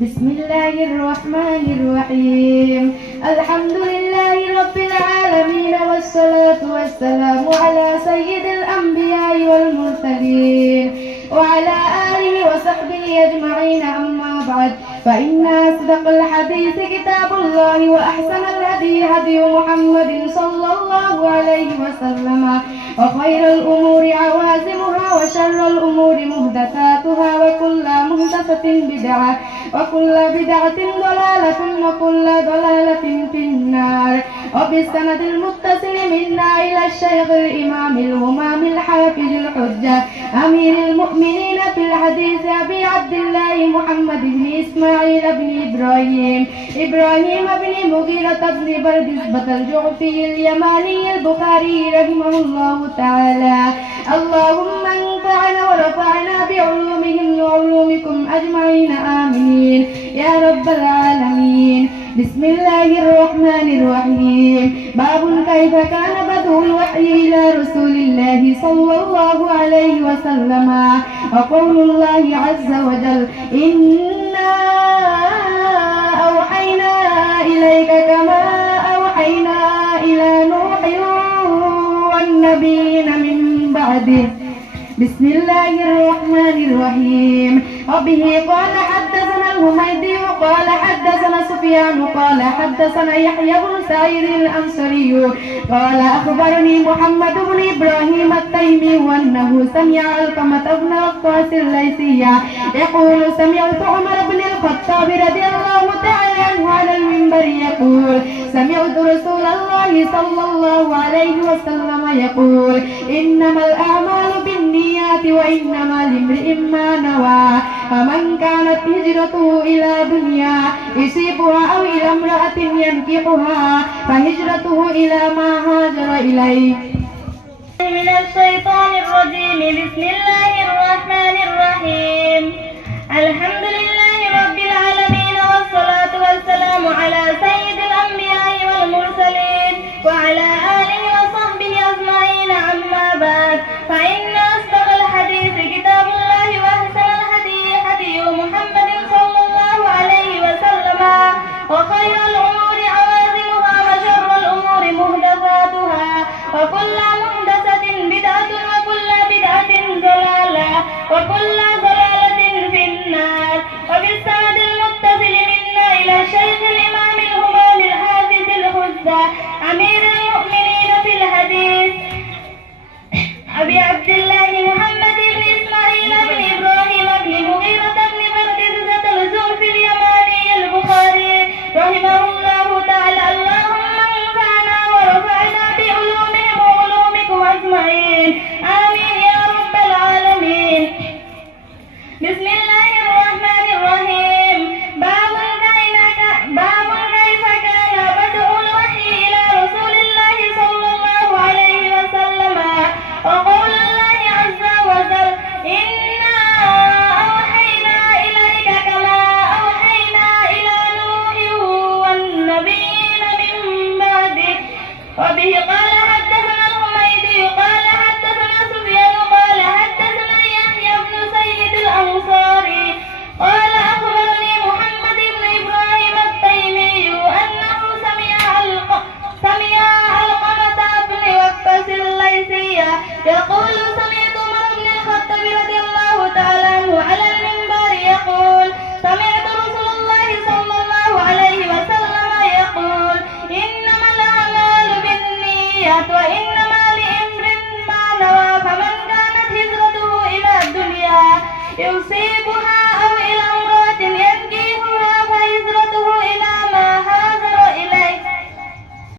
بسم الله الرحمن الرحيم. الحمد لله رب العالمين، والصلاة والسلام على سيد الأنبياء والمرسلين وعلى آله وصحبه أجمعين. أما بعد، فإن أصدق الحديث كتاب الله، وأحسن الهدي هدي محمد صلى الله عليه وسلم، وخير الأمور عوازمها، وشر الأمور محدثاتها، وكل محدثة بدعة، وكل بدعة ضلالة، وكل ضلالة في النار. وبالسند المتصل منا إلى الشيخ الإمام الهمام الحافظ الحجة أمير المؤمنين في الحديث أبي عبد الله محمد بن إسماعيل بن إبراهيم بن مغيرة بن بردزبة الجعفي اليماني البخاري رحمه الله تعالى. اللهم انفعنا ورفعنا بعلومهم وعلومكم أجمعين، آمين يا رب العالمين. بسم الله الرحمن الرحيم. باب كيف كان بدء الوحي إلى رسول الله صلى الله عليه وسلم. وقول الله عز وجل: إنا أوحينا إليك كما أوحينا إلى نوح والنبيين من بعده. بسم الله الرحمن الرحيم. وبه قال حدثنا الهميدي قال حدثنا سفيان قال حدثنا يحيى بن سعيد الأنصاري قال أخبرني محمد بن إبراهيم التيمي أنه سمع علقمة بن وقاص الليثي يقول: سمعت عمر بن الخطاب رضي الله تعالى عنه على المنبر يقول: سمعت رسول الله صلى الله عليه وسلم يقول: إنما الأعمال بالنيات وإنما لامرئ ما نوى. فمن كانت هجرته إلى دنيا يصيبها أو إلى امرأة ينكحها فهجرته إلى ما هاجر إليه. من الشيطان الرجيم. بسم الله الرحمن الرحيم. الحمد